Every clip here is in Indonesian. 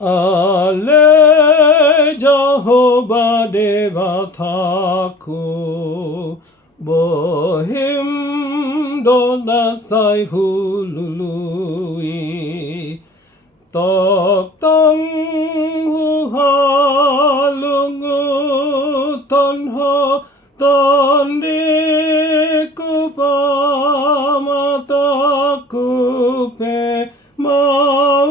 Ale Jehovah Devataku Bohim Donasai Hulului Tok Tong Hu Halungu Ton Ho Ton Diku Pamataku Pe Mau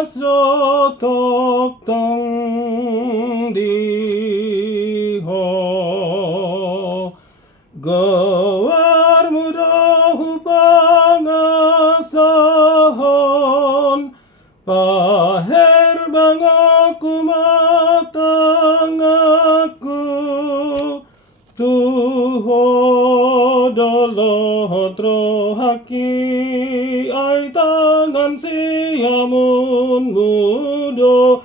Asro Tok Tong Di Ho Goar Mudahu Pangasahon Paher Bangaku Matangaku Tuho Dolotro Haki Ay tangan siamun mudo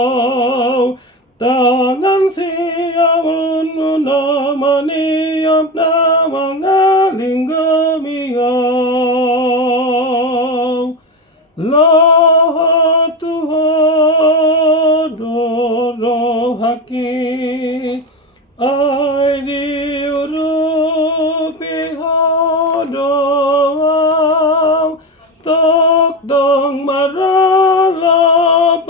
maniopau tangan siamun mudo maniop na mangaling gamiau Loho tuho doro haki ay diurupi hodoam tok dong maralop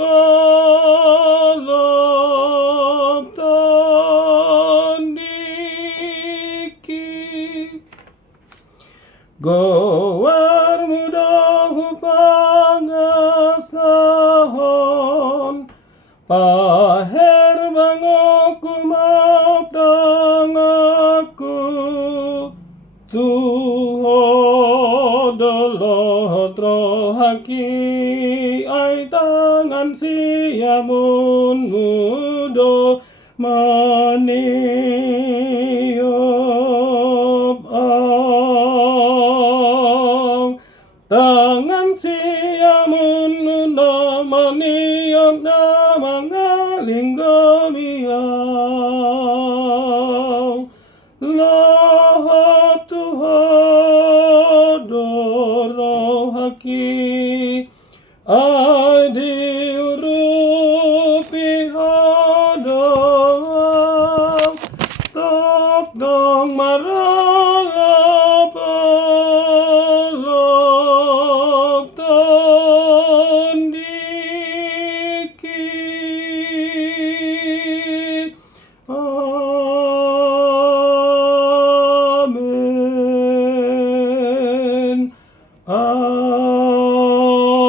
alop tondiki Goar mudahu pangasahon Paher bangoku maptangaku Tuho dolotro haki Ay tangan siamun mudo maniop tangan siamun mudo maniop na mangaling gamiau Loho tuho doro haki ay diurupi hodoam tok dong maralop alop tondiki Amen. Amen.